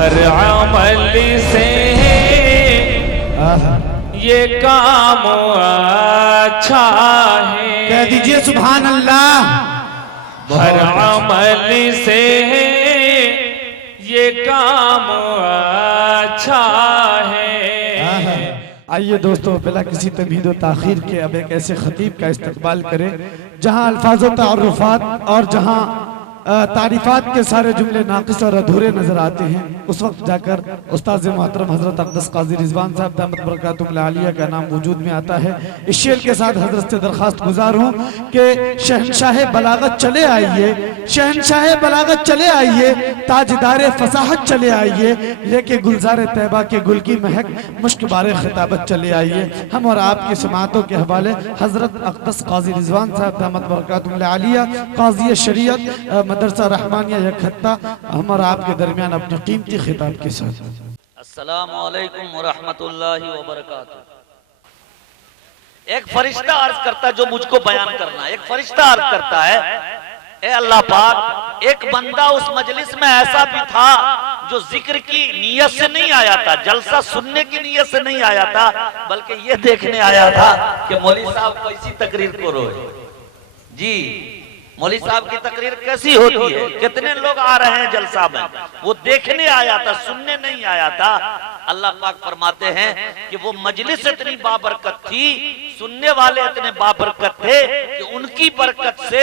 हर अमल से ये काम अच्छा है। कह दीजिए सुभान अल्लाह। हर अमल से ये काम अच्छा है। आइए दोस्तों, बिला किसी तमीद व ताखीर के अब एक ऐसे खतीब का इस्तकबाल करें जहां अल्फाज व तारुफात और जहां तारीफात के सारे जुमले नाकिस और अधूरे नजर आते हैं। उस वक्त जाकर उस्ताद मोहतरम हजरत अक़दस क़ाज़ी रिजवान साहब दामत बरकातुहुल आलिया का नाम वजूद में आता है। इस शेर के साथ हजरत से दरख्वास्त गुजार हूँ कि शहनशाह बलागत चले आइए, शहनशाह बलागत चले आइए, ताजदार फसाहत चले आइए, लेके गुलजार तैबा के गुल की महक मुश्क बारे खिताबत चले आइए। हम और आपकी समातों के हवाले हजरत अक़दस क़ाज़ी रिजवान साहब दामत बरकातुहुल आलिया क़ाज़ी शरीयत मदरसा रहमानिया यकहत्ता हम और आपके दरमियान अपने कीमती खिताब के साथ। अस्सलामु अलैकुम व रहमतुल्लाहि व बरकातुहू। एक फरिश्ता अर्ज करता है जो मुझको बयान करना है। एक फरिश्ता अर्ज करता है, ए अल्लाह पाक, एक बंदा उस मजलिस में ऐसा भी था जो जिक्र की नीयत से नहीं आया था, जलसा सुनने की नीयत से नहीं आया था, बल्कि ये देखने आया था कि मौलवी साहब कैसी तकरीर को रोए। जी, मौलवी साहब की तकरीर कैसी होती है, कितने लोग आ रहे हैं जलसा में, वो देखने आया था, सुनने नहीं आया था। अल्लाह पाक फरमाते हैं कि वो मजलिस इतनी बाबरकत थी, सुनने वाले इतने बाबरकत थे कि उनकी बरकत से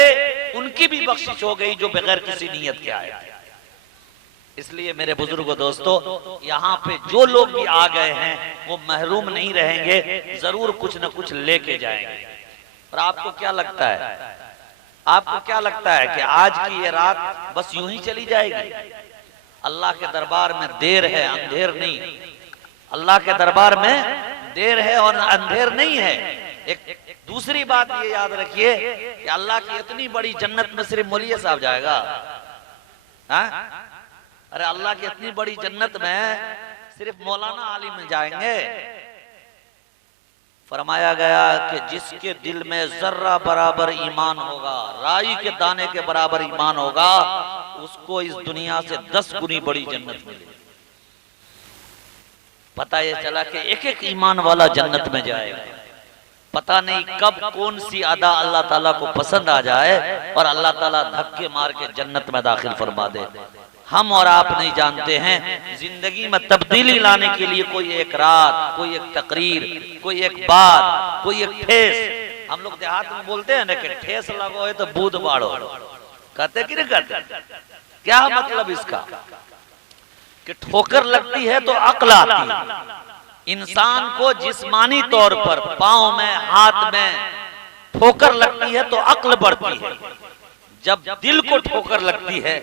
उनकी भी बख्शिश हो गई जो बगैर किसी नियत के आए थे। इसलिए मेरे बुजुर्गों दोस्तों, यहाँ पे जो लोग भी आ गए हैं वो महरूम नहीं रहेंगे, जरूर कुछ न कुछ लेके जाएंगे। और आपको क्या लगता है, आपको क्या लगता है कि आज की ये रात बस यूं ही चली जाएगी? अल्लाह के दरबार में देर है, अंधेर नहीं। अल्लाह के दरबार में देर है और अंधेर नहीं है। एक दूसरी बात ये याद रखिए कि अल्लाह की इतनी बड़ी जन्नत में सिर्फ मौलवी साहब जाएगा। अरे अल्लाह की इतनी बड़ी जन्नत में सिर्फ मौलाना आलिम जाएंगे? फरमाया गया कि जिसके दिल में जर्रा बराबर ईमान होगा, राई के दाने के बराबर ईमान होगा, उसको इस दुनिया से 10 गुनी बड़ी जन्नत मिलेगी। पता ये चला कि एक एक ईमान वाला जन्नत में जाएगा। पता नहीं कब कौन सी अदा अल्लाह ताला को पसंद आ जाए और अल्लाह ताला धक्के मार के जन्नत में दाखिल फरमा दे। हम और आप नहीं जानते हैं। जिंदगी में तब्दीली लाने के लिए कोई एक रात, कोई एक तकरीर, कोई एक बात, कोई एक ठेस। हम लोग देहात में बोलते हैं ना कि ठेस लगो है तो बूद बाड़ो, कहते कि नहीं कहते? क्या मतलब इसका कि ठोकर लगती है तो अक्ल आती है। इंसान को जिस्मानी तौर पर पांव में, हाथ में ठोकर लगती है तो अक्ल बढ़ती है। जब दिल को ठोकर लगती है,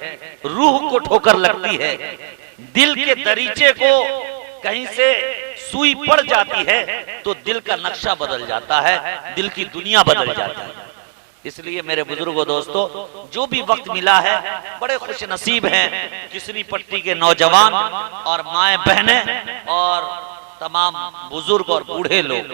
रूह को ठोकर लगती है, दिल के दरीचे को कहीं से सुई पड़ जाती है तो दिल का नक्शा बदल जाता है, दिल की दुनिया बदल जाती है। इसलिए मेरे बुजुर्गों दोस्तों, जो भी वक्त मिला है, बड़े खुश नसीब हैं किसनी पट्टी के नौजवान और माएं बहनें और तमाम बुजुर्ग और बूढ़े लोग।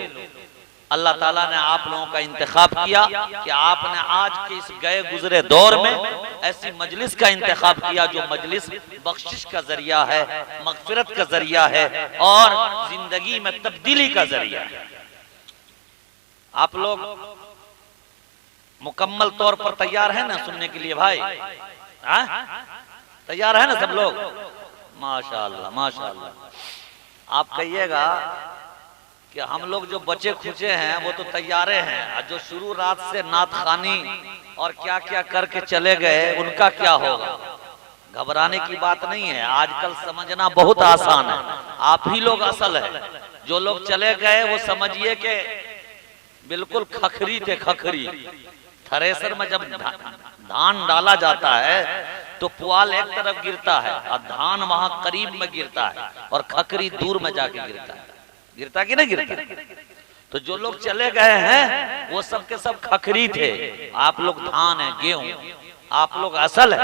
अल्लाह ताला ने आप लोगों का इंतखाब किया कि आपने आज के इस गए गुजरे दौर में ऐसी मजलिस का इंतखाब किया जो मजलिस बख्शिश का जरिया है, मगफिरत का जरिया है और जिंदगी में तब्दीली का जरिया है। आप लोग मुकम्मल तौर पर तैयार है ना सुनने के लिए भाई? तैयार है ना सब लोग? माशाअल्लाह माशाअल्लाह। आप कहिएगा कि हम लोग जो बचे खुचे हैं वो तो तैयारे हैं, जो शुरू रात से नात खानी और क्या क्या करके चले गए उनका क्या होगा? घबराने की बात नहीं है। आजकल समझना बहुत आसान है। आप ही लोग असल है। जो लोग चले गए वो समझिए कि बिल्कुल खखरी थे, खखरी। थ्रेसर में जब धान डाला जाता है तो पुआल एक तरफ गिरता है और धान वहां करीब में गिरता है और खखरी दूर में जाके गिरता है। गिरता कि नहीं गिरता? तो जो लोग चले गए हैं वो सब के सब खखरी थे। आप लोग धान है, गेहूं, आप लोग असल है।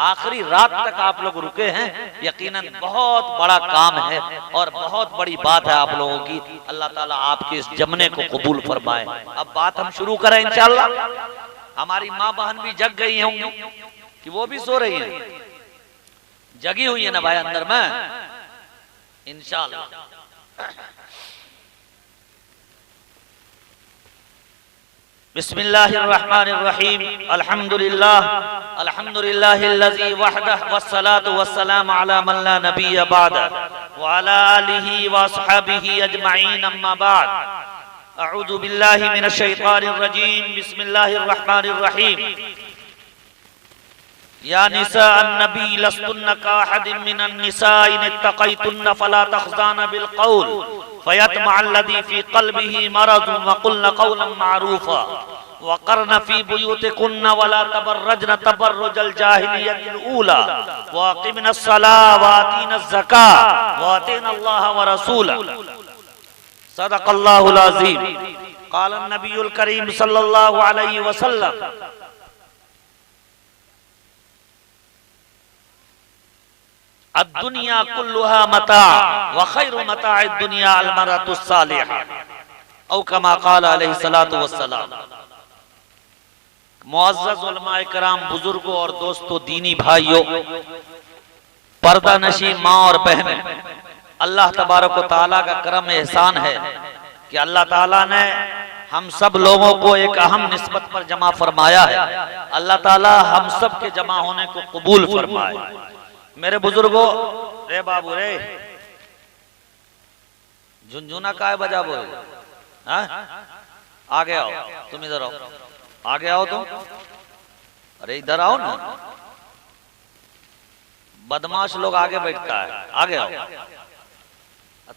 आखिरी रात तक आप लोग रुके हैं। यकीनन बहुत बड़ा काम है और बहुत बड़ी बात है आप लोगों की। अल्लाह ताला आपके इस जमने को कबूल फरमाए। अब बात हम शुरू करें इंशाअल्लाह। हमारी माँ बहन भी जग गई होंगी कि वो भी सो रही हैं? जगी हुई है ना भाई अंदर में, इंशाअल्लाह। बिस्मिल्लाहिर्रहमानिर्रहीम, अल्हम्दुलिल्लाहिल्लज़ी वहदह वस्सलातु वस्सलामु अला मन ला नबिय्य बअद व अला आलिहि व अस्हाबिहि अजमईन, अम्मा बाद। अऊज़ु बिल्लाहि मिनश शैतानिर रजीम, बिस्मिल्लाहिर्रहमानिर्रहीम। या निसा अन्नबी लस्तुन्न काहदिम मिनन निसाइ इन इत्तक़ैतुन्न फला तख़ज़ान बिल क़ौल फयतमअल्लज़ी फ़ी क़ल्बिही मरज़ुन वक़ुल्न क़ौलन मअरूफ़ा वक़र्न फ़ी बुयूतिकुन्न वला तबर्रजन तबर्रुजल जाहिलिय्यतिल ऊला वअक़िमनस्सलाह वआतीनज़्ज़काह वअतीनल्लाह व रसूलह। सदक़ल्लाहुल अज़ीम। क़ाल नबियुल करीम सल्लल्लाहु अलैहि वसल्लम, अद्दुनिया कुल्लुहा मता व खैरु मताइद दुनिया अल मरअतुस सालिहा औ कमा क़ाल अलैहि सलातु वस्सलाम। मुअज़्ज़ज़ उलमाए किराम, बुजुर्गों और दोस्तों, दीनी भाइयों, पर्दा नशी माँ और बहनें, अल्लाह तबारक व तआला का करम एहसान है कि अल्लाह ताला ने हम सब लोगों को एक अहम निस्बत पर जमा फरमाया है। अल्लाह ताला हम सब के जमा होने को कबूल फरमाए। मेरे बुजुर्गों, रे बाबू रे, झुनझुना काय बजा बोल, आगे आओ, तुम इधर आओ, आगे आओ तुम, अरे इधर आओ ना, बदमाश लोग आगे बैठता है, आगे आओ।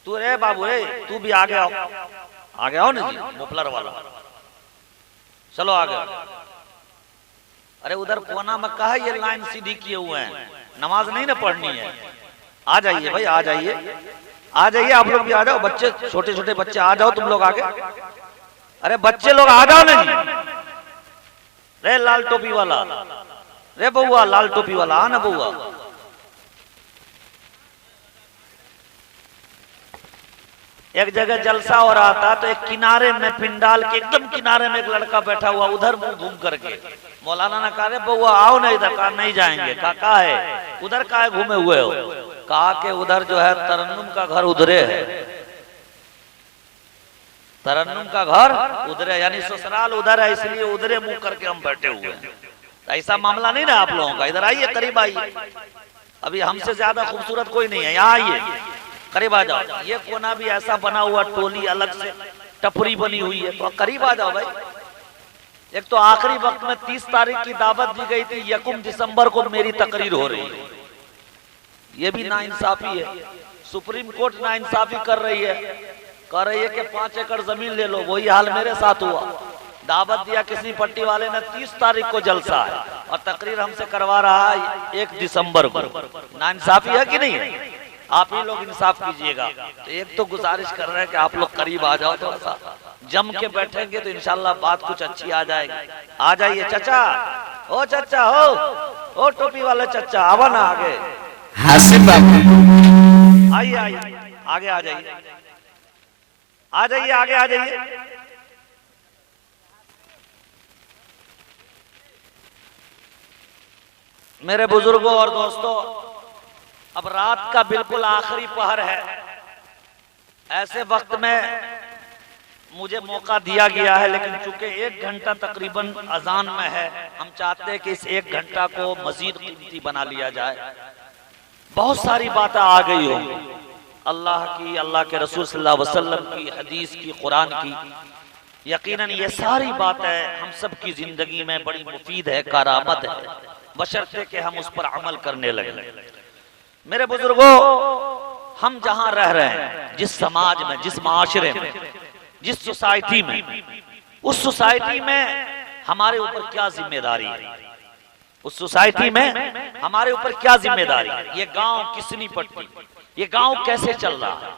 तू रे बाबू रे, तू भी आगे आओ, आगे आओ ना जी, मुफलर वाला, चलो आगे आओ। अरे उधर कोना में कहा ये लाइन सीधी किए हुए हैं, नमाज नहीं ना पढ़नी है। आ जाइए भाई, आ जाइए, आ जाइए, आप लोग भी आ जाओ, बच्चे, छोटे छोटे बच्चे आ जाओ, तुम लोग आगे। अरे बच्चे लोग आ जाओ ना जी। रे लाल टोपी वाला, रे बउआ लाल टोपी वाला, आना बउआ। एक जगह जलसा हो रहा था तो एक किनारे में, पिंडाल के एकदम किनारे में एक लड़का बैठा हुआ, उधर मुंह घूम करके। मौलाना ने कहा, बउआ आओ ना इधर। कहा नहीं जाएंगे। कहा है उधर, काहे घूमे हुए हो? कहा कि उधर जो है तरन्नुम का घर उधरे है, तरन्नुम का घर उधरे, यानी ससुराल उधर है, इसलिए उधरे मुंह करके हम बैठे हुए हैं। ऐसा मामला नहीं ना आप लोगों का। इधर आइए, करीब आइए, अभी हमसे ज्यादा खूबसूरत कोई नहीं है, यहाँ आइए, करीब आ जाओ। ये कोना भी ऐसा बना हुआ, टोली अलग से टपरी बनी हुई है, तो करीब आ जाओ भाई। एक तो आखिरी वक्त में 30 तारीख की दावत दी गई थी, 1 दिसंबर को मेरी तकरीर हो रही है। ये भी नाइंसाफी है, सुप्रीम कोर्ट नाइंसाफी कर रही है, कह रही है कि 5 एकड़ जमीन ले लो। वही हाल मेरे साथ हुआ। दावत दिया किसी पट्टी वाले ने, 30 तारीख को जलसा है और तकरीर हमसे करवा रहा है 1 दिसंबर को। नाइंसाफी है कि नहीं है? आप ही लोग इंसाफ कीजिएगा। तो एक तो गुजारिश कर रहे हैं कि आप लोग करीब आ जाओ, थोड़ा सा जम के बैठेंगे तो इंशाल्लाह बात कुछ अच्छी आ जाएगी। आ जाइए चचा, ओ चचा, ओ टोपी वाले चचा, आवा ना आगे। हासिफ बाबू, आइए आइए, आगे आ जाइए, आ जाइए, आगे आ जाइए। मेरे बुजुर्गों और दोस्तों, अब रात का बिल्कुल आखिरी पहर है। ऐसे वक्त में मुझे मौका दिया गया है, लेकिन चूंकि 1 घंटा तकरीबन अजान में है, हम चाहते हैं कि इस 1 घंटा को मजीद कीमती बना लिया जाए। बहुत सारी बातें आ गई होंगी, अल्लाह की, अल्लाह के रसूल सल्लल्लाहु अलैहि वसल्लम की, हदीस की, कुरान की। यकीनन ये सारी बातें हम सब की जिंदगी में बड़ी मुफीद है, कारामद है, बशर्ते कि हम उस पर अमल करने लगे। मेरे बुजुर्गों, हम जहां रह रहे हैं, जिस समाज में, जिस माशरे में, जिस सोसाइटी में, उस सोसाइटी में हमारे ऊपर क्या जिम्मेदारी है? उस सोसाइटी में हमारे ऊपर क्या जिम्मेदारी है? ये गांव किसनी पट्टी, ये गांव कैसे चल रहा है?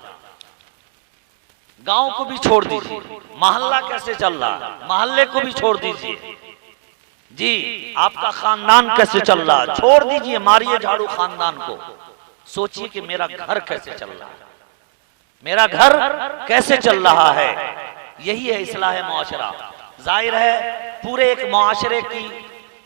गांव को भी छोड़ दीजिए, मोहल्ला कैसे चल रहा है? मोहल्ले को भी छोड़ दीजिए जी, आपका खानदान कैसे चल रहा है? छोड़ दीजिए, मारिए झाड़ू खानदान को। सोचिए कि मेरा घर कैसे चल रहा है, मेरा घर कैसे चल रहा है। यही है इस्लाह मुआशरा। जाहिर है पूरे एक मुआशरे की,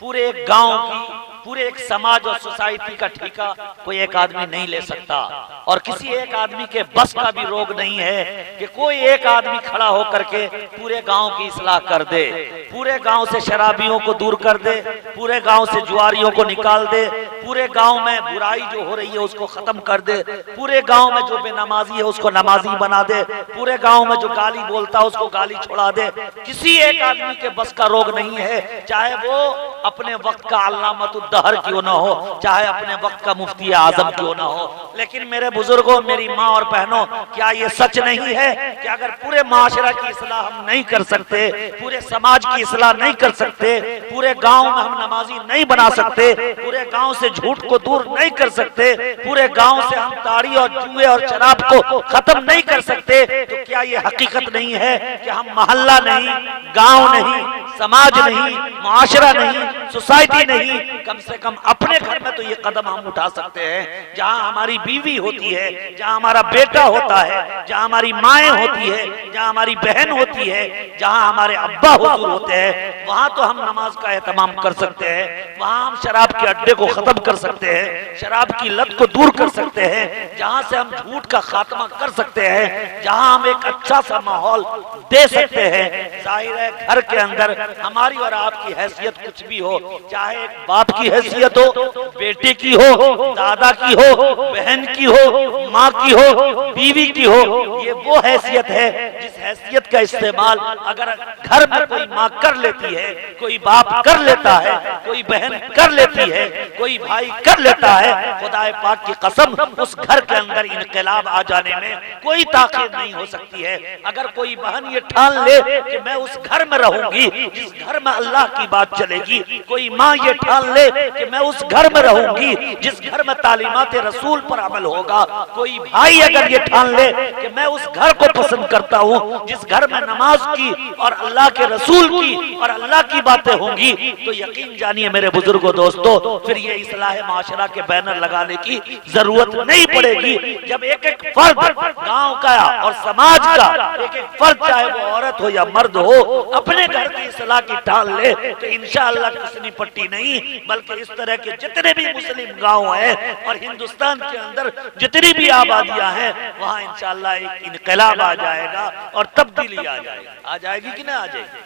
पूरे एक गांव की, पूरे एक समाज और सोसाइटी का ठेका कोई एक आदमी नहीं ले सकता, और किसी एक आदमी के बस का भी रोग नहीं है कि कोई एक आदमी खड़ा होकर के पूरे गांव की इस्लाह कर दे, पूरे गांव से शराबियों को दूर कर दे, पूरे गांव से जुआरियों को निकाल दे, पूरे गांव में बुराई जो हो रही है उसको खत्म कर दे, पूरे गांव में जो बेनमाजी है उसको नमाजी बना दे, पूरे गांव में जो गाली बोलता है उसको गाली छोड़ा दे। किसी एक आदमी के बस का रोग नहीं है, चाहे वो अपने वक्त का अल्लामतुद्दहर क्यों ना हो, चाहे अपने वक्त का मुफ्ती आजम क्यों ना हो। लेकिन मेरे बुजुर्गों, मेरी माँ और बहनों, क्या ये सच नहीं है कि अगर पूरे माशरा की इस्लाह हम नहीं कर सकते, पूरे समाज की इस्लाह नहीं कर सकते, पूरे गांव में हम नमाजी नहीं बना सकते, पूरे गांव से झूठ को दूर नहीं कर सकते, पूरे गांव से हम ताड़ी और जुए और शराब को खत्म नहीं कर सकते, तो क्या ये हकीकत नहीं है कि हम मोहल्ला नहीं, गांव नहीं, समाज नहीं, माशरा नहीं, सोसाइटी नहीं, कम से कम अपने घर में तो ये कदम हम उठा सकते हैं। जहां हमारी बीवी होती है, जहां हमारा बेटा होता है, जहां हमारी माएँ होती है, जहां हमारी बहन होती है, जहां हमारे अब्बा हुजूर होते हैं, वहां तो हम नमाज का एहतमाम कर सकते हैं, वहां हम शराब के अड्डे को खत्म कर सकते हैं, शराब की लत को दूर कर सकते हैं, जहां से हम झूठ का खात्मा कर सकते हैं, जहां हम एक अच्छा सा माहौल दे सकते हैं। जाहिर है घर के अंदर हमारी और आपकी हैसियत कुछ भी हो, चाहे एक बाप की हैसियत हो, बेटे की हो, दादा की हो, बहन की हो, माँ की हो, बीवी की हो, ये वो हैसियत है जिस हैसियत का इस्तेमाल अगर घर में कोई माँ कर लेती है, कोई बाप कर लेता है, कोई बहन कर लेती है, कोई भाई कर लेता है, खुदाए पाक की कसम उस घर के अंदर इनकलाब आ जाने में कोई ताक़ीद नहीं हो सकती है। अगर कोई बहन ये ठान ले कि मैं उस घर में रहूंगी जिस घर में अल्लाह की बात चलेगी, कोई माँ ये ठान ले कि मैं उस घर में रहूंगी जिस घर में तालीमात रसूल पर अमल होगा, कोई भाई अगर ये ठान ले कि मैं उस घर को पसंद करता हूँ जिस घर में नमाज की और अल्लाह के रसूल की और अल्लाह की बातें होंगी, तो यकीन जानिए मेरे बुजुर्गों, दोस्तों, फिर ये इस्लाह माशरा के बैनर लगाने की जरूरत नहीं पड़ेगी। जब एक एक फर्द गांव का और समाज का एक एक फर्द, चाहे वो औरत हो या मर्द हो, अपने घर की इस्लाह की ठान ले, तो इंशाअल्लाह किसनी पट्टी नहीं, बल्कि इस तरह के जितने भी मुस्लिम गांव हैं और हिंदुस्तान के अंदर जितनी भी आबादियां हैं, वहां इंशाअल्लाह एक इनकलाब आ जाएगा और तब्दीली आ जाएगी। आ जाएगी कि ना आ जाएगी?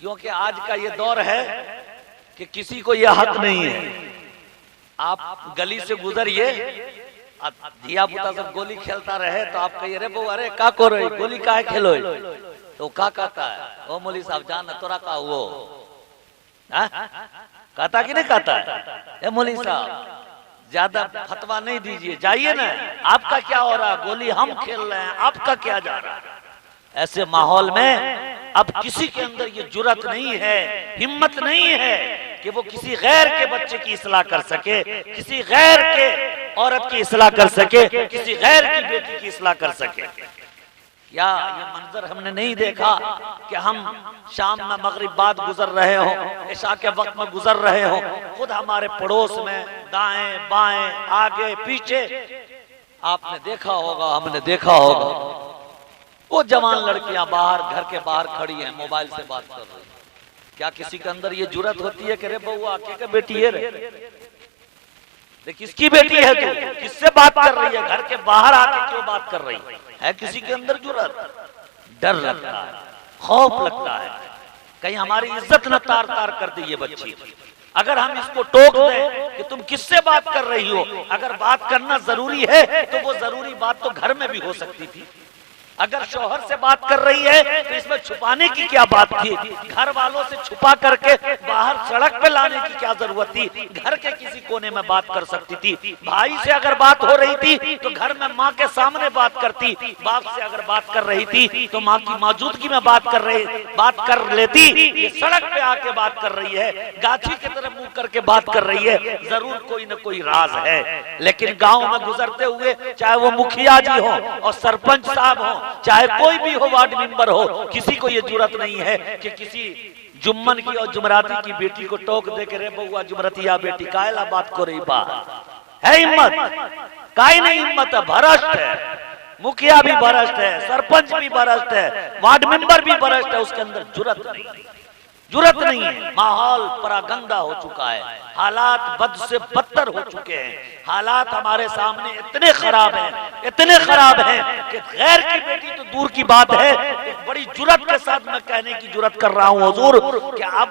क्योंकि आज का ये दौर है कि किसी को यह हक नहीं है, आप गली से गुजरिए, धिया पुता सब गोली खेलता रहे तो आप कहिए, रे बो, अरे का को रही गोली का है खेलो, तो का कहता है, ओ मौली साहब जान तोरा का वो कहता कि नहीं कहता है, मौली साहब ज्यादा फतवा नहीं दीजिए, जाइए ना, आपका क्या हो रहा, गोली हम खेल रहे हैं, आपका क्या जा रहा है। ऐसे माहौल में अब किसी के अंदर ये जुर्रत नहीं है, हिम्मत नहीं है कि वो किसी गैर के बच्चे की इस्लाह कर सके, किसी गैर के औरत की इस्लाह कर सके, किसी गैर की बेटी की इस्लाह कर सके। या ये मंजर हमने नहीं देखा कि हम शाम में मगरिब बाद गुजर रहे हो, इशा के वक्त में गुजर रहे हो, खुद हमारे पड़ोस में दाएं बाएं आगे पीछे आपने देखा होगा, हमने देखा होगा, वो जवान लड़कियां बाहर, घर के बाहर खड़ी हैं, मोबाइल से बात कर रही हैं। क्या किसी के अंदर ये जुर्रत होती है कि रे बउआ के बेटी है रे, किसकी बेटी है तू, किससे बात कर रही है, घर के बाहर आके क्यों बात कर रही है? किसी के अंदर जुर्रत? डर लगता है, खौफ लगता है, कहीं हमारी इज्जत न तार तार कर दी ये बच्ची। अगर हम इसको टोक दें कि तुम किससे बात कर रही हो, अगर बात करना जरूरी है तो वो जरूरी बात तो घर में भी हो सकती थी। अगर शौहर से बात कर रही है तो इसमें छुपाने की क्या बात थी? घर वालों से छुपा करके बाहर सड़क पे लाने की क्या जरूरत थी? घर के किसी कोने में बात कर सकती थी। भाई से अगर बात हो रही थी तो घर में माँ के सामने बात करती, बाप से अगर बात कर रही थी तो माँ की मौजूदगी में बात कर लेती। ये सड़क पे आके बात कर रही है, गाछी की तरफ मुंह करके बात कर रही है, जरूर कोई न कोई राज है। लेकिन गाँव में गुजरते हुए, चाहे वो मुखिया जी हो और सरपंच साहब हो, चाहे कोई भी हो, वार्ड मेंबर हो, किसी को ये जुर्रत नहीं है कि किसी जुम्मन की और जुमराती की बेटी को टोक दे के रे बउआ जुमरतिया बेटी कायला बात को रही बात है। हिम्मत काई नहीं, हिम्मत है, भ्रष्ट है, मुखिया भी भ्रष्ट है, सरपंच भी भ्रष्ट है, वार्ड मेंबर भी भ्रष्ट है, उसके अंदर जुर्रत नहीं। जुर्रत नहीं है। माहौल परागंदा हो चुका है, हालात बद से बदतर हो चुके हैं, हालात हमारे सामने इतने खराब हैं, इतने खराब हैं कि गैर की बेटी तो दूर की बात है, एक बड़ी जुर्रत के साथ मैं कहने की जुर्रत कर रहा हूं हुजूर कि अब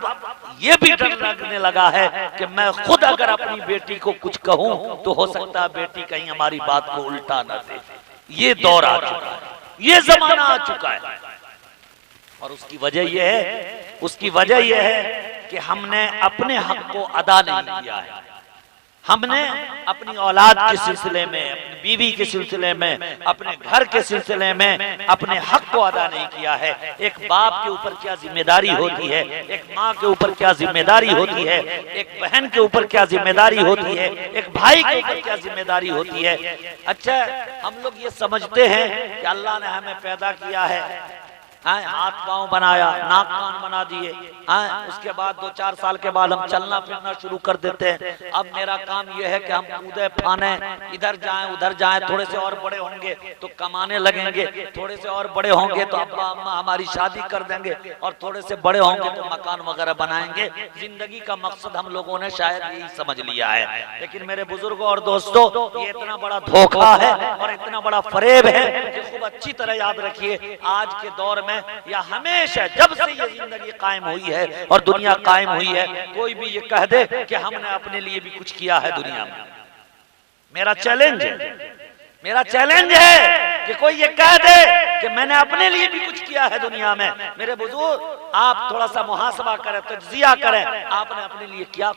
ये भी डर लगने लगा है कि मैं खुद अगर अपनी बेटी को कुछ कहूं तो हो सकता है बेटी कहीं हमारी बात को उल्टा न दे। ये दौर आ चुका है, ये जमाना आ चुका है। और उसकी वजह यह है कि हमने अपने हक को अदा नहीं किया है। हमने अपनी औलाद के सिलसिले में, अपनी बीवी के सिलसिले में, अपने घर के सिलसिले में अपने हक को अदा नहीं किया है। एक बाप के ऊपर क्या जिम्मेदारी होती है, एक माँ के ऊपर क्या जिम्मेदारी होती है, एक बहन के ऊपर क्या जिम्मेदारी होती है, एक भाई के ऊपर क्या जिम्मेदारी होती है। अच्छा, हम लोग ये समझते हैं कि अल्लाह ने हमें पैदा किया है, हाथ पांव बनाया, नाक कान बना दिए, उसके बाद 2-4 साल के बाद हम चलना फिरना शुरू कर देते हैं। अब मेरा काम यह है कि हम कूदे फाने, इधर जाएं उधर जाएं, थोड़े से और बड़े होंगे तो कमाने लगेंगे, थोड़े से और बड़े होंगे तो अब्बा अम्मा हमारी शादी कर देंगे, और थोड़े से बड़े होंगे तो मकान वगैरह बनाएंगे। जिंदगी का मकसद हम लोगों ने शायद यही समझ लिया है। लेकिन मेरे बुजुर्गों और दोस्तों, ये इतना बड़ा धोखा है और इतना बड़ा फरेब है कि खूब अच्छी तरह याद रखिए, आज के दौर में या हमेशा जब से ये जिंदगी कायम हुई है और दुनिया कायम हुई है, कोई भी ये कह दे कि हमने अपने लिए भी कुछ किया है दुनिया में, मेरा चैलेंज है कि कोई ये कह दे कि मैंने अपने लिए भी कुछ किया है दुनिया में। मेरे बुजुर्ग, आप थोड़ा सा मुहासबा करें, तज्जिया करें, आपने अपने लिए क्या,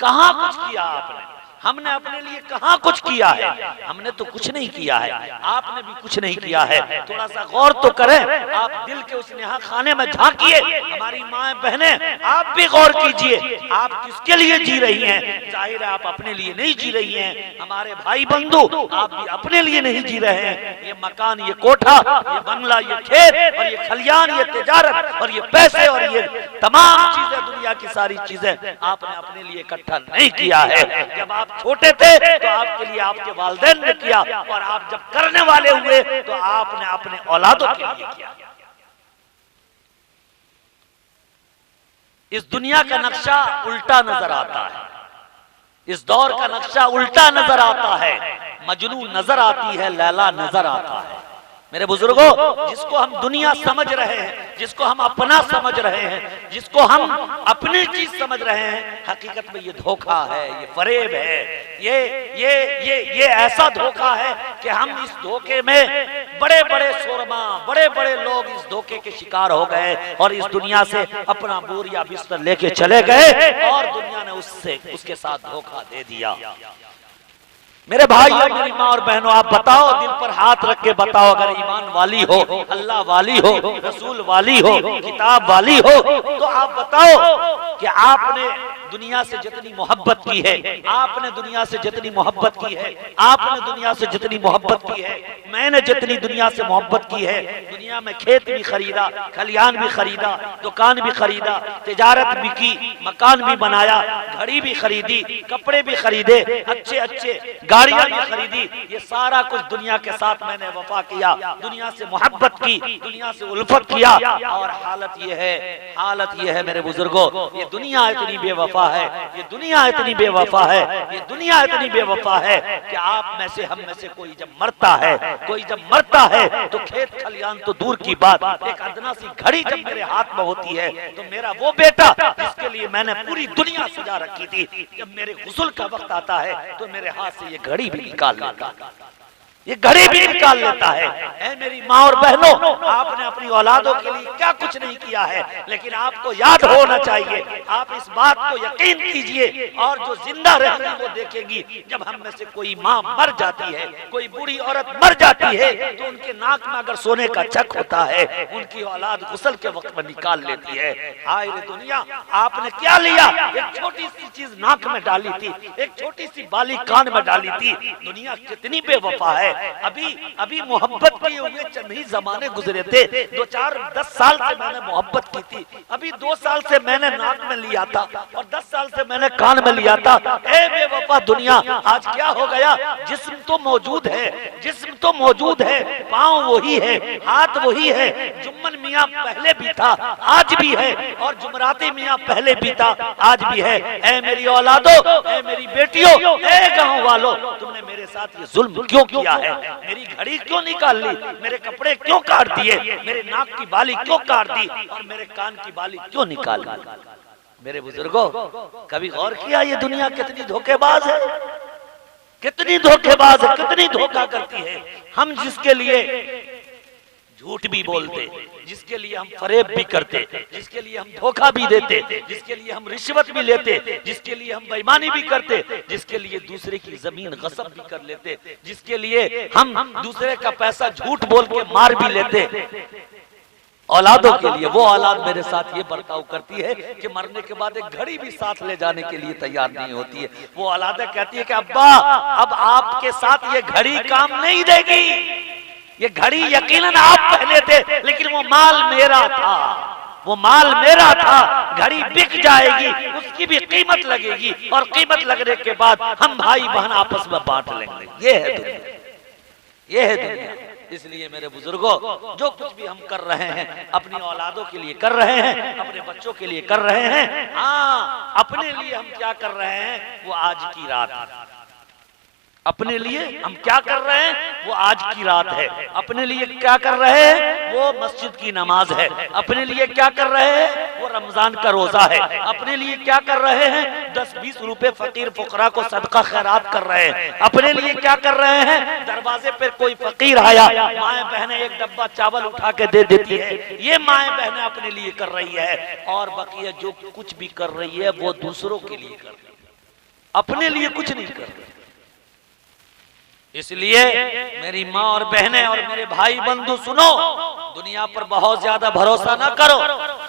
कहां कुछ किया आपने? हमने अपने लिए कहां कुछ किया है? हमने तो कुछ नहीं किया है, आपने भी कुछ नहीं किया है। थोड़ा सा गौर तो करें, आप दिल के उस नेहा खाने में झांकिए। हमारी माएं बहनें, आप भी गौर कीजिए, आप किसके लिए जी रही हैं? जाहिर है आप अपने लिए नहीं जी रही हैं। हमारे भाई बंधु, आप भी अपने लिए नहीं जी रहे हैं। ये मकान, ये कोठा, ये बंगला, ये खेत और ये खलियान, ये तिजारत और ये पैसे और ये तमाम चीजें, दुनिया की सारी चीजें आपने अपने लिए इकट्ठा नहीं किया है। जब आप छोटे थे तो आपके लिए आपके वालिदैन ने किया, और आप जब करने वाले हुए तो आपने अपने औलादों के लिए किया। इस दुनिया का नक्शा उल्टा नजर आता है, इस दौर का नक्शा उल्टा नजर आता है। मजनू नजर आती है, लैला नजर आता है। मेरे बुजुर्गों, जिसको हम दुनिया समझ रहे हैं, जिसको हम अपना समझ रहे हैं, जिसको हम अपनी चीज समझ रहे हैं, हकीकत में ये धोखा है, ये फरेब है, ये ऐसा धोखा है कि हम इस धोखे में बड़े बड़े शोरमा, बड़े बड़े लोग इस धोखे के शिकार हो गए और इस दुनिया से अपना बोर या बिस्तर लेके चले गए और दुनिया ने उसके साथ धोखा दे दिया। मेरे भाई और मेरी माँ और बहनों, आप बताओ, दिल पर हाथ रख के बताओ, अगर ईमान वाली हो, अल्लाह वाली हो, रसूल वाली हो, किताब वाली हो, तो आप बताओ कि आपने दुनिया से जितनी मोहब्बत की है, आपने दुनिया से जितनी मोहब्बत की है, आपने दुनिया से जितनी मोहब्बत की है, मैंने जितनी दुनिया से मोहब्बत की है, दुनिया में खेत भी खरीदा, खलियान भी खरीदा, दुकान भी खरीदा, तिजारत भी की, मकान भी बनाया, घड़ी भी खरीदी, कपड़े भी खरीदे, अच्छे अच्छे गाड़ियां भी खरीदी, ये सारा कुछ दुनिया के साथ मैंने वफा किया, दुनिया से मोहब्बत की, दुनिया से उल्फत किया। और हालत ये है मेरे बुजुर्गों, ये दुनिया इतनी बेवफा है, ये दुनिया इतनी बेवफा है, ये दुनिया इतनी बेवफा है कि आप में से, हम में से कोई जब मरता है तो खेत खलियान तो दूर की बात, एक अदना सी घड़ी जब मेरे हाथ में होती है तो मेरा वो बेटा जिसके लिए मैंने पूरी दुनिया सजा रखी थी, जब मेरे गुस्ल का वक्त आता है तो मेरे हाथ से ये घड़ी भी निकाल लेता, ये घड़ी भी निकाल लेता है। ऐ मेरी माँ और बहनों, आपने अपनी औलादों के लिए क्या कुछ नहीं किया है, लेकिन आपको याद होना चाहिए, आप इस बात को यकीन कीजिए, और जो जिंदा रहेंगी वो देखेंगी, जब हम में से कोई माँ मर जाती है, कोई बूढ़ी औरत मर जाती है, तो उनके नाक में अगर सोने का चक होता है, उनकी औलाद गुस्ल के वक्त में निकाल लेती है। हाय रे दुनिया, आपने क्या लिया? एक छोटी सी चीज नाक में डाली थी, एक छोटी सी बाली कान में डाली थी। दुनिया कितनी बेवफा है, अभी अभी मोहब्बत किए हुए चंद ही जमाने गुजरे थे, 2-4-10 साल से मैंने मोहब्बत की थी, अभी 2 साल से मैंने नाक में लिया था और 10 साल से मैंने कान में लिया था। ए बेवफा दुनिया, आज क्या हो गया? जिस्म तो मौजूद है, जिस्म तो मौजूद है, पाँव वही है, हाथ वही है। जुम्मन मियाँ पहले भी था, आज भी है, और जुमराती मियाँ पहले भी था, आज भी है। ए मेरी औलादो, ए मेरी बेटियों, ए गाँव वालों, तुमने मेरे साथ ये जुल्म क्यों किया है? मेरी घड़ी क्यों निकाल ली? मेरे कपड़े क्यों काट दिए? मेरे नाक की बाली क्यों काट दी? और मेरे कान की बाली क्यों निकाल दी? मेरे बुजुर्गों, कभी गौर किया ये दुनिया कितनी धोखेबाज है? कितनी धोखेबाज है, कितनी धोखा करती है। हम जिसके लिए झूठ भी बोलते, जिसके लिए हम फरेब भी करते, जिसके लिए हम धोखा भी देते, जिसके लिए हम रिश्वत भी लेते, जिसके लिए हम बेईमानी भी करते, जिसके लिए दूसरे की जमीन गसब भी कर लेते, जिसके लिए हम दूसरे का पैसा झूठ बोल के मार भी लेते, औलादों के लिए, वो औलाद मेरे साथ ये बर्ताव करती है कि मरने के बाद एक घड़ी भी साथ ले जाने के लिए तैयार नहीं होती है। वो औलाद कहती है कि अब्बा, अब आपके साथ ये घड़ी काम नहीं देगी। ये घड़ी यकीनन आप पहने थे, लेकिन वो माल मेरा था, वो माल मेरा था। घड़ी बिक जाएगी, उसकी भी कीमत लगेगी, और कीमत लगने के बाद हम भाई बहन आपस में बांट लेंगे। ये है दुनिया, ये है दुनिया। इसलिए मेरे बुजुर्गों, जो कुछ भी हम कर रहे हैं अपनी औलादों के लिए कर रहे हैं, अपने बच्चों के लिए कर रहे हैं। हाँ, अपने लिए हम क्या कर रहे हैं वो आज की रात, अपने लिए हम क्या कर रहे हैं वो आज की रात है। अपने लिए क्या कर रहे हैं वो मस्जिद की नमाज है। अपने लिए क्या कर रहे हैं वो रमजान का रोजा है। अपने लिए क्या कर रहे हैं 10-20 रुपए फकीर फुकरा को सदका खैरात कर रहे हैं। अपने लिए क्या कर रहे हैं, दरवाजे पर कोई फकीर आया, माएं बहनें एक डब्बा चावल उठा के दे देती है, ये माएं बहनें अपने लिए कर रही है। और बकिया जो कुछ भी कर रही है वो दूसरों के लिए कर रही है, अपने लिए कुछ नहीं कर रही। इसलिए मेरी माँ और बहनें और मेरे भाई बंधु सुनो, दुनिया पर बहुत ज्यादा भरोसा ना करो।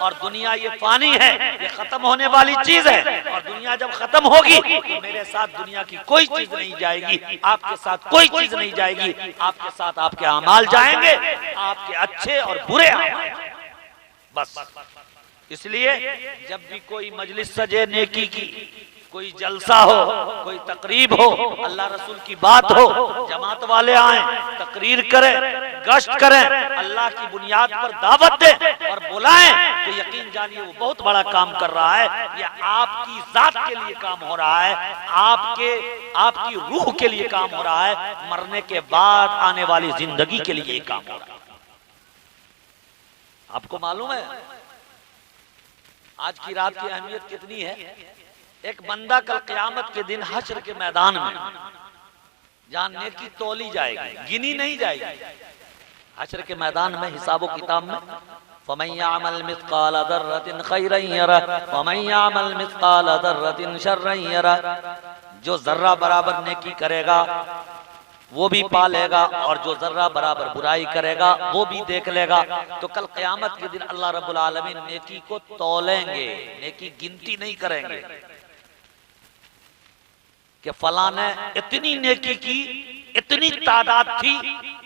और दुनिया ये फानी है, ये खत्म होने वाली चीज है, और दुनिया जब खत्म होगी तो मेरे साथ दुनिया की कोई चीज नहीं जाएगी, आपके साथ कोई चीज नहीं जाएगी। आपके साथ आपके अमाल जाएंगे, आपके अच्छे और बुरे अमाल, बस। इसलिए जब भी कोई मजलिस सजे नेकी की, कोई जलसा हो, कोई तकरीब हो, अल्लाह रसूल की बात हो, जमात वाले आए, तकरीर करें, गश्त करें, अल्लाह की बुनियाद पर दावत दें और बुलाएं, तो यकीन जानिए वो बहुत बड़ा काम कर रहा है। ये आपकी जात के लिए काम हो रहा है, आपकी रूह के लिए काम हो रहा है, मरने के बाद आने वाली जिंदगी के लिए ये काम हो रहा है। आपको मालूम है आज की रात की अहमियत कितनी है? एक बंदा कल क़यामत के दिन हश्र के मैदान में जहां नेकी तोली जाएगी, गिनी नहीं जाएगी, हश्र के मैदान में हिसाब किताब में, फमन यअमल मिस्काल दर्रतिन खैरन यरा वमन यअमल मिस्काल दर्रतिन शर्रन यरा, जो जर्रा बराबर नेकी करेगा वो भी पा लेगा, और जो जर्रा बराबर बुराई करेगा वो भी देख लेगा। तो कल क़यामत के दिन अल्लाह रब्बुल आलमीन नेकी को तौलेंगे, नेकी गिनती नहीं करेंगे कि फला ने इतनी नेकी की, इतनी तादाद थी,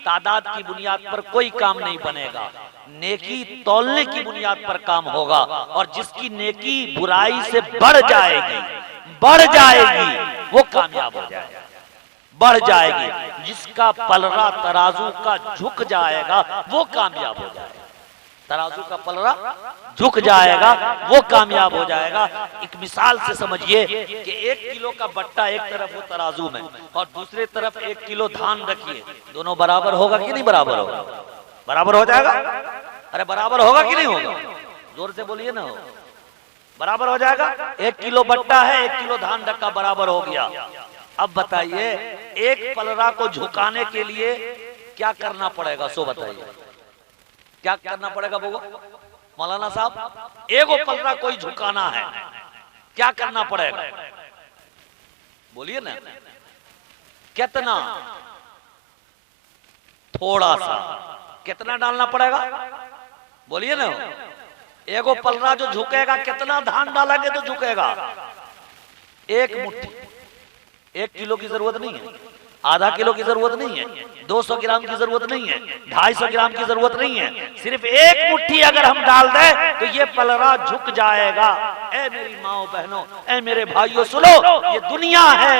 तादाद की बुनियाद पर कोई काम नहीं बनेगा, नेकी तौलने की बुनियाद पर काम होगा। और जिसकी नेकी बुराई से बढ़ जाएगी वो कामयाब हो जाएगा, बढ़ जाएगी। जिसका पलरा तराजू का झुक जाएगा वो कामयाब हो जाएगा, तराजू का पलरा झुक जाएगा वो कामयाब हो जाएगा। एक मिसाल से समझिए कि 1 किलो का बट्टा एक तरफ हो तराजू में और दूसरे तरफ 1 किलो धान रखिए, दोनों बराबर होगा कि नहीं बराबर होगा? बराबर हो जाएगा? अरे बराबर होगा कि नहीं होगा? जोर से बोलिए ना, हो बराबर हो जाएगा। 1 किलो बट्टा है, 1 किलो धान रखा, बराबर हो गया। अब बताइए एक पलरा को झुकाने के लिए क्या करना पड़ेगा? सो बताइए क्या करना पड़ेगा? बोलो मौलाना साहब, एगो पलरा कोई झुकाना है, क्या करना पड़ेगा? बोलिए ना, कितना? थोड़ा सा। कितना डालना पड़ेगा? बोलिए ना, एगो पलरा जो झुकेगा कितना धान डालेंगे तो झुकेगा? 1 मुट्ठी। 1 किलो की जरूरत नहीं है, आधा किलो की जरूरत नहीं है, 200 ग्राम की जरूरत नहीं है, 250 ग्राम की जरूरत नहीं है, सिर्फ एक मुट्ठी अगर हम डाल दें तो ये पलरा झुक जाएगा। ए मेरी माओ बहनों, ए मेरे भाइयों, सुनो, ये दुनिया है,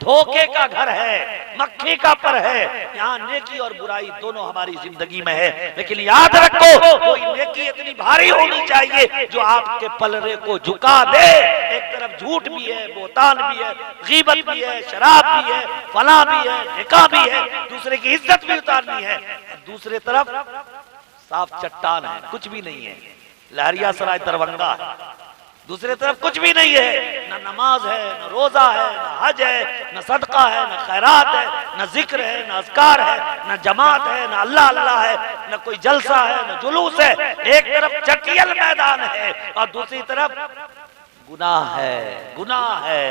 धोखे का घर है, मक्खी का पर है। यहाँ नेकी और बुराई दोनों हमारी जिंदगी में है, लेकिन याद रखो कोई नेकी इतनी भारी होनी चाहिए जो आपके पलरे को झुका दे। एक तरफ झूठ भी है, बोतान भी है, गीबत भी है, शराब भी है, फला भी है, निकाह भी है, दूसरे की इज्जत भी उतारनी है, दूसरे तरफ साफ चट्टान है, कुछ भी नहीं है, लहरिया सराय दरभंगा है, दूसरे तरफ कुछ भी नहीं है, न नमाज है, न रोजा है, न हज है, न सदका है, न खैरात है, न जिक्र है, न अज़कार है, न जमात है, न अल्लाह अल्लाह है, न कोई जलसा है, न जुलूस है। एक तरफ चटियल मैदान है और दूसरी तरफ गुनाह है, गुनाह है,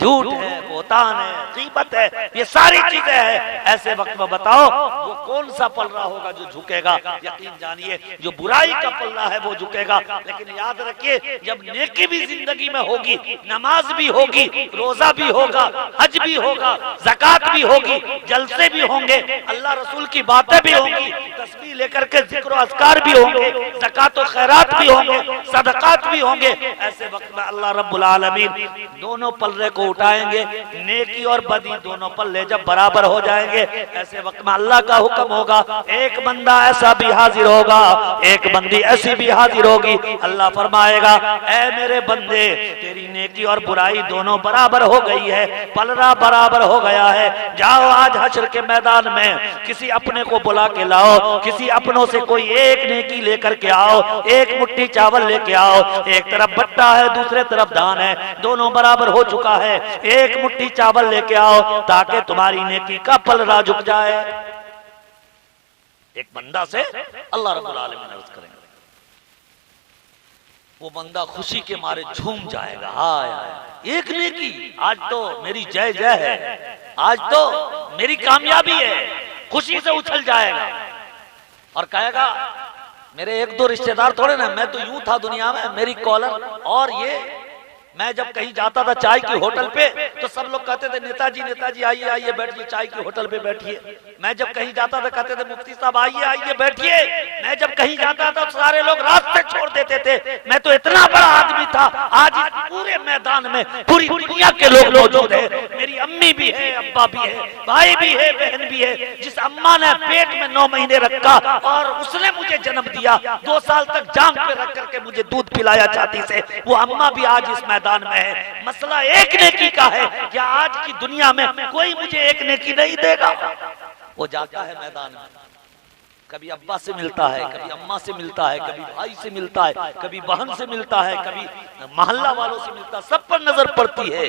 झूठ है, बोतान है, गीबत है, ये सारी चीजें हैं। ऐसे वक्त में बताओ वो कौन सा पलड़ा होगा जो झुकेगा? यकीन जानिए जो बुराई का पलड़ा है वो झुकेगा। लेकिन याद रखिए जब नेकी भी जिंदगी में होगी, नमाज भी होगी, रोजा भी होगा, हज भी होगा, ज़कात भी होगी, जलसे भी होंगे, अल्लाह रसूल की बातें भी होंगी, तस्बीह लेकर के जिक्र अज़कार भी होंगे, ज़कात और खैरात भी होंगे, सदकात भी होंगे। ऐसे वक्त में अल्लाह रब्बुल आलमीन दोनों पलड़े को उठाएंगे, नेकी और बदी दोनों पल्ले जब बराबर हो जाएंगे, ऐसे वक्त में अल्लाह का हुक्म होगा, एक बंदा ऐसा भी हाजिर होगा, एक बंदी ऐसी भी हाजिर होगी। अल्लाह फरमाएगा, ऐ मेरे बंदे, तेरी नेकी और बुराई दोनों बराबर हो गई है, पलड़ा बराबर हो गया है, जाओ आज हश्र के मैदान में किसी अपने को बुला के लाओ, किसी अपनों से कोई एक नेकी लेकर के आओ, एक मुट्ठी चावल लेके आओ, एक तरफ बट्टा है, दूसरे तरफ धान है, दोनों बराबर हो चुका है, एक मुट्ठी चावल लेके आओ ताकि तुम्हारी नेकी का पलड़ा झुक जाए। एक बंदा से अल्लाह रब्बुल आलमीन अर्ज करेंगे, वो बंदा खुशी के मारे झूम जाएगा, हाय हाय एक नेकी, आज तो मेरी जय जय है, आज तो मेरी कामयाबी है, खुशी से उछल जाएगा और कहेगा मेरे एक दो रिश्तेदार थोड़े ना, मैं तो यूं था दुनिया में, मेरी कॉलर और ये, मैं जब कहीं जाता था चाय की होटल पे तो सब लोग कहते थे नेताजी नेताजी आइए आइए बैठिए, चाय की होटल पे बैठिए। मैं जब कहीं जाता था कहते थे मुफ्ती साहब आइए आइए बैठिए। मैं जब कहीं जाता था तो सारे लोग रास्ते छोड़ देते थे, मैं तो इतना बड़ा आदमी था। आज इस पूरे मैदान में पूरी दुनिया के लोग मौजूद है, मेरी अम्मी भी है, अब्बा भी है, भाई भी है, बहन भी है। जिस अम्मा ने पेट में 9 महीने रखा और उसने मुझे जन्म दिया, 2 साल तक जांग पे रख करके मुझे दूध पिलाया छाती से, वो अम्मा भी आज इस मैदान में है। मसला एक नेकी का है, क्या आज की दुनिया में कोई मुझे एक नेकी नहीं देगा? वो जाता है मैदान में, कभी अब्बा से मिलता है, कभी अम्मा से मिलता है, कभी भाई से मिलता है, कभी बहन से मिलता है, कभी मोहल्ला वालों से मिलता है, सब पर नजर पड़ती है।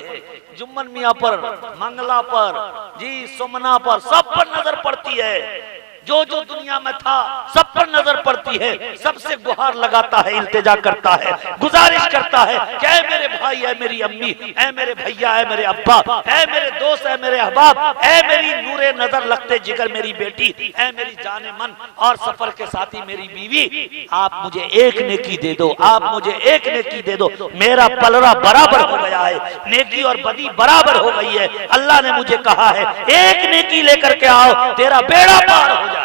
जुम्मन मियाँ पर, मंगला पर, जी सुमना पर, सब पर नजर पड़ती है। जो जो दुनिया में था सब पर नजर पड़ती है, सबसे गुहार लगाता है, इल्तिजा करता है, गुजारिश करता है कि ऐ मेरे भाई, ऐ मेरी अम्मी, ऐ मेरे भैया, ऐ मेरे अब्बा, ऐ मेरे दोस्त, ऐ मेरे अहबाब, ऐ मेरी नूरे नजर लगते जिगर मेरी बेटी, ऐ मेरी जाने मन और सफर के साथी मेरी बीवी, आप मुझे एक नेकी दे दो, आप मुझे एक नेकी दे दो, मेरा पलड़ा बराबर हो गया है, नेकी और बदी बराबर हो गई है। अल्लाह ने मुझे कहा है एक नेकी लेकर के आओ, तेरा बेड़ा पार हो जाए।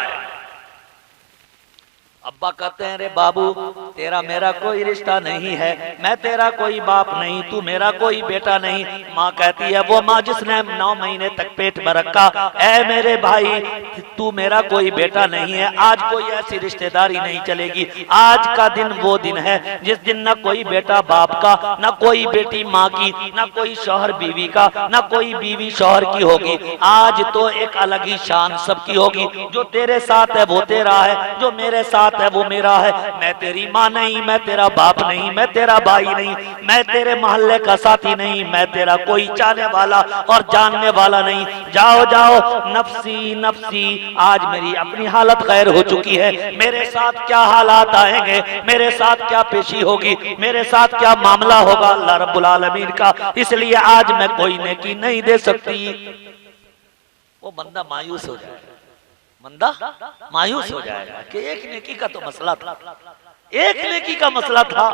अब्बा कहते हैं रे बाबू, तेरा मेरा कोई रिश्ता नहीं है, मैं तेरा कोई बाप नहीं, तू मेरा कोई बेटा नहीं। माँ कहती है, वो माँ जिसने 9 महीने तक पेट में रखा, ऐ मेरे भाई तू मेरा कोई बेटा नहीं है, आज कोई ऐसी रिश्तेदारी नहीं चलेगी। आज का दिन वो दिन है जिस दिन न कोई बेटा बाप का, न कोई बेटी माँ की, न कोई शौहर बीवी का, न कोई बीवी शौहर की होगी। आज तो एक अलग ही शान सबकी होगी। जो तेरे साथ है वो तेरा है, जो मेरे साथ है वो मेरा है। मैं तेरी माँ नहीं, मैं तेरा बाप नहीं, मैं तेरा भाई नहीं, मैं तेरे मोहल्ले का साथी नहीं, मैं तेरा कोई चाहने वाला और जानने वाला नहीं। जाओ जाओ नफसी नफसी, आज मेरी अपनी हालत खैर हो चुकी है, मेरे साथ क्या हालात आएंगे, मेरे साथ क्या पेशी होगी, मेरे साथ क्या मामला होगा अल्लाह रब्बुल आलमीन का, इसलिए आज मैं कोई नेकी नहीं दे सकती। वो बंदा मायूस हो जाए, बंदा मायूस हो जाएगा कि एक नेकी का तो मसला था, एक नेकी का मसला था,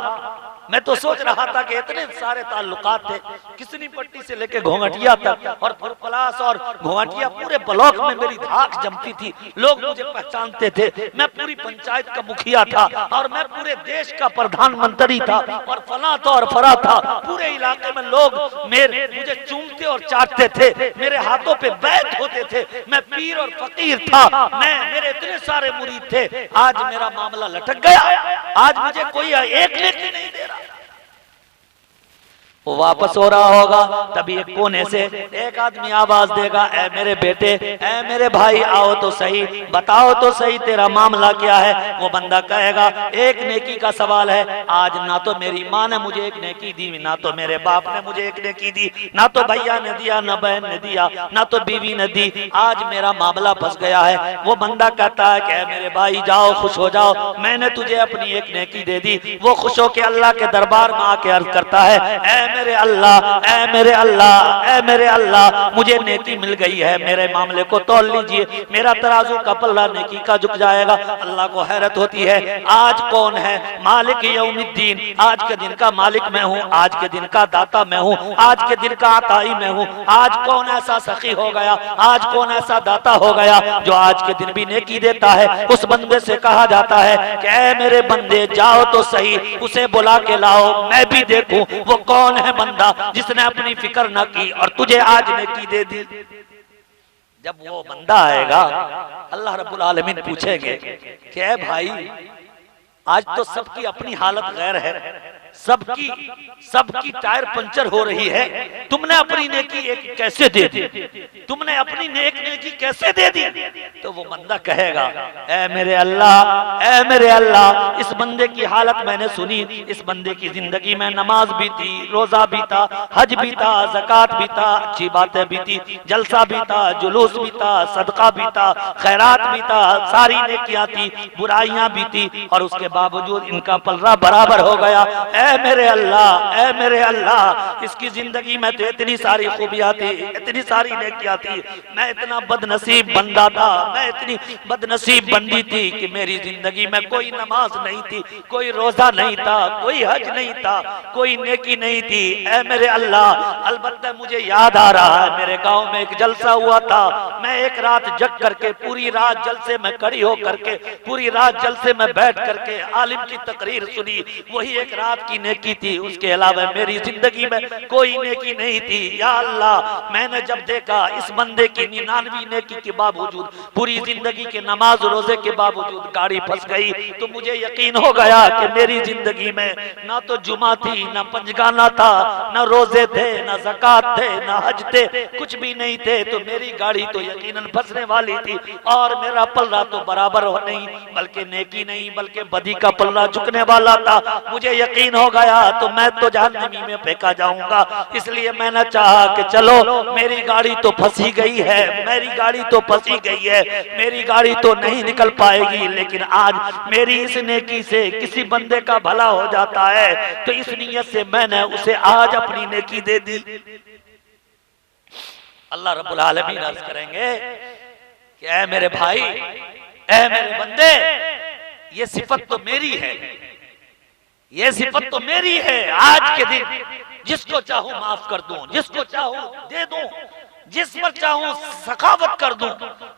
मैं तो सोच रहा था कि इतने सारे ताल्लुकात थे, किसनी पट्टी से लेके घोंघटिया तक और पलास और घोंघटिया पूरे ब्लॉक में मेरी धाक जमती थी। लोग मुझे पहचानते थे, मैं पूरी पंचायत का मुखिया था और मैं पूरे देश का प्रधानमंत्री था और फला था और फरा था। पूरे इलाके में लोग मुझे चूमते और चाटते थे, मेरे हाथों पे बैत होते थे, मैं पीर और फकीर था, मेरे इतने सारे मुरीद थे। आज मेरा मामला लटक गया, आज मुझे कोई एक नेकी नहीं दे रहा। वो वापस हो रहा होगा, तभी एक कोने से एक आदमी आवाज देगा, ऐ मेरे बेटे, ऐ मेरे भाई, आओ तो सही, बताओ तो सही तेरा मामला क्या है। वो बंदा कहेगा एक नेकी का सवाल है, आज ना तो मेरी माँ ने मुझे एक नेकी दी, ना तो मेरे बाप ने मुझे एक नेकी दी, ना तो भैया ने दिया, ना बहन ने दिया, ना तो बीवी ने दी, आज मेरा मामला फंस गया है। वो बंदा कहता है कि मेरे भाई जाओ खुश हो जाओ, मैंने तुझे अपनी एक नेकी दे दी। वो खुश होकर अल्लाह के दरबार में आके अर्ज करता है, मेरे अल्लाह, ऐ मेरे अल्लाह, ऐ मेरे अल्लाह, मुझे नेकी मिल गई है, मेरे मामले को तौल लीजिए, मेरा तराजू का पल्ला नेकी का झुक जाएगा। अल्लाह को हैरत होती है, आज कौन है मालिक यौमिद्दीन, आज के दिन का मालिक मैं हूँ, आज के दिन का दाता मैं हूँ, आज के दिन का आताई मैं हूँ। आज कौन ऐसा सखी हो गया, आज कौन ऐसा दाता हो गया जो आज के दिन भी नेकी देता है। उस बंदे से कहा जाता है कि ऐ मेरे बंदे जाओ तो सही, उसे बुला के लाओ, मैं भी देखूं वो कौन है बंदा जिसने अपनी फिक्र न की और तुझे आज नेकी दे दी। जब वो बंदा आएगा, अल्लाह रब्बुल आलमीन पूछेंगे कि ऐ भाई, आज तो सबकी अपनी हालत गैर है, सबकी टायर पंचर हो रही है, तुमने अपनी नेकी एक कैसे दे दी, तुमने अपनी नेकी कैसे दे दी। तो वो बंदा कहेगा, ऐ मेरे अल्लाह, ऐ मेरे अल्लाह, इस बंदे की हालत मैंने सुनी, इस बंदे की जिंदगी में नमाज भी थी, रोजा भी था, हज भी था, ज़कात भी था, अच्छी बातें भी थी, जलसा भी था, जुलूस भी था, सदका भी था, खैरात भी था, सारी नेकियां थी, बुराइयां भी थी, और उसके बावजूद इनका पलड़ा बराबर हो गया। ऐ मेरे अल्लाह, ऐ मेरे अल्लाह, इसकी जिंदगी में तो इतनी सारी खूबियां थी, इतनी सारी नेकियां थी, मैं इतना बदनसीब बंदा था, मैं इतनी बदनसीब बंदी थी कि मेरी जिंदगी में कोई नमाज नहीं थी, कोई रोजा नहीं था, कोई हज नहीं था, कोई नेकी नहीं थी। ऐ मेरे अल्लाह, अलबत्ता मुझे याद आ रहा है, मेरे गांव में एक जलसा हुआ था, मैं एक रात जग करके, पूरी रात जलसे में खड़ी हो करके, पूरी रात जलसे में बैठ करके आलिम की तकरीर सुनी, वही एक रात की नेकी थी, उसके अलावा मेरी जिंदगी में कोई नेकी नहीं थी। या अल्लाह, मैंने जब देखा इस बंदे की 99 नेकी के बावजूद, पूरी जिंदगी के नमाज रोजे के बावजूद गाड़ी फंस गई, तो मुझे यकीन हो गया कि मेरी जिंदगी में ना तो जुमा थी, ना पंजगाना था, ना रोजे थे, ना ज़कात थे, ना हज थे, कुछ भी नहीं थे, तो मेरी गाड़ी तो यकीनन फंसने वाली थी और मेरा पल्ला तो बराबर हो नहीं, बल्कि नेकी नहीं बल्कि बदी का पल्ला झुकने वाला था। मुझे यकीन हो गया तो मैं तो जहन्नमी में फेंका जाऊंगा, इसलिए मैंने चाहा कि चलो मेरी गाड़ी तो फंसी गई है, मेरी गाड़ी तो फंसी गई है, मेरी गाड़ी तो नहीं निकल पाएगी, लेकिन आज मेरी इस नेकी से किसी बंदे का भला हो जाता है, तो इस नियत से मैंने उसे आज अपनी नेकी दे दी। अल्लाह रब्बुल आलमीन अर्ज करेंगे कि ऐ मेरे भाई, ऐ मेरे बंदे, ये सिफत तो मेरी है, ये सिफत तो मेरी है। आज के दिन जिसको चाहूं माफ कर दूं, जिसको चाहूं दे दूं, जिस पर चाहूं सखावत कर दूं,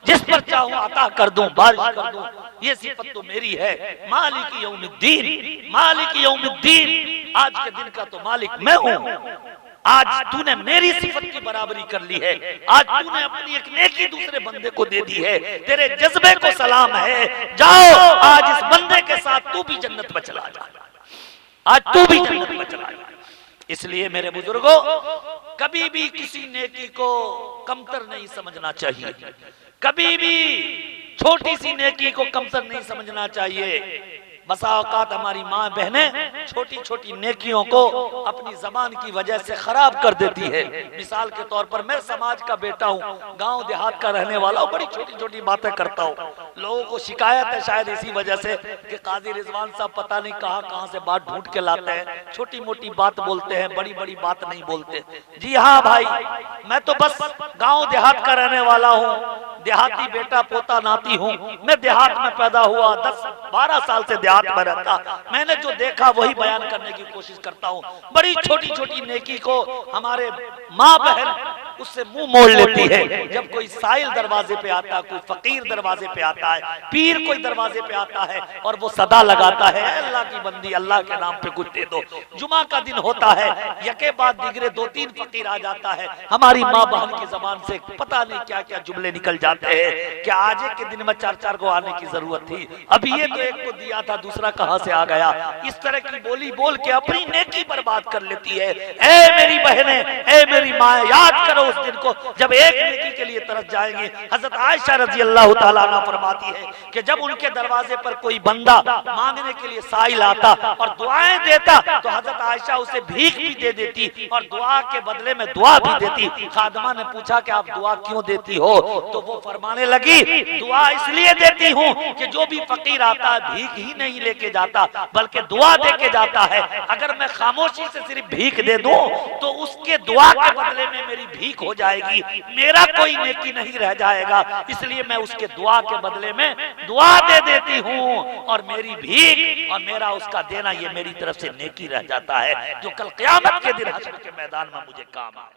जिस पर चाहूं अता कर दूं, बारिश कर दूं, ये सिफत तो मेरी है। मालिक यौमिद्दीन, मालिक यौमिद्दीन, आज के दिन का तो मालिक मैं हूं। आज तूने मेरी सिफत की बराबरी कर ली है, आज तूने अपनी एक नेकी दूसरे बंदे को दे दी है, तेरे जज्बे को सलाम है। जाओ आज इस बंदे के साथ तू भी जन्नत में चला जा, आज तू भी जन्नत में चला जा। इसलिए मेरे बुजुर्गों, कभी भी किसी नेकी को कमतर नहीं समझना चाहिए, कभी भी छोटी सी नेकी को कमतर नहीं समझना चाहिए। बसा औकात हमारी माँ बहनें छोटी छोटी नेकियों को अपनी जबान की वजह से खराब कर देती है। मिसाल के तौर पर मैं समाज का बेटा हूँ, गांव देहात का रहने वाला हूँ, बड़ी छोटी छोटी बातें करता हूँ, लोगों को शिकायत है शायद इसी वजह से कि काजी रिजवान साहब पता नहीं कहाँ से बात ढूंढ के लाते हैं, छोटी मोटी बात बोलते हैं, बड़ी बड़ी बात नहीं बोलते। जी हाँ भाई, मैं तो बस गाँव देहात का रहने वाला हूँ, देहाती बेटा पोता नाती हूँ। मैं देहात में पैदा हुआ, 10-12 साल से देहात में रहता। मैंने जो देखा वही बयान करने की कोशिश करता हूँ। बड़ी छोटी छोटी नेकी को हमारे माँ बहन उससे मुंह मोड़ लेती है। जब कोई साइल दरवाजे पे आता है, कोई फकीर दरवाजे पे आता है, पीर कोई दरवाजे पे आता है और वो सदा लगाता है, अल्लाह की बंदी अल्लाह के नाम पे कुछ दे दो। जुमा का दिन होता है, यके बाद दिगरे 2-3 फकीर आ जाता है। हमारी माँ बहन की जबान से पता नहीं क्या क्या जुमले निकल जाते हैं कि आज के दिन में 4-4 को आने की जरूरत थी, अभी ये तो एक को दिया था, दूसरा कहां से आ गया। इस तरह की बोली बोल के अपनी नेकी बर्बाद कर लेती है। ए मेरी बहनें, ए मेरी माँ, याद करो उस दिन को जब एक नेकी के लिए तरस जाएंगे। हजरत आयशा रजी अल्लाह तआला अन्हा फरमाती है कि जब उनके दरवाजे पर कोई बंदा मांगने के लिए साइल आता और दुआएं देता तो हजरत आयशा उसे भीख भी दे देती और दुआ के बदले में दुआ भी देती। खादमा ने पूछा कि आप दुआ क्यों देती हो, तो वो फरमाने लगी दुआ इसलिए देती हूँ कि जो भी फकीर आता है भीख ही नहीं लेके जाता बल्कि दुआ दे के जाता है। अगर मैं खामोशी से सिर्फ भीख दे दूं तो उसके दुआ के बदले में मेरी भीख हो जाएगी, मेरा कोई नेकी नहीं रह जाएगा। इसलिए मैं उसके दुआ के बदले में दुआ दे देती हूँ और मेरी भीख और मेरा उसका देना ये मेरी तरफ से नेकी रह जाता है, जो कल क़यामत के दिन हश्र के मैदान में मुझे काम आए।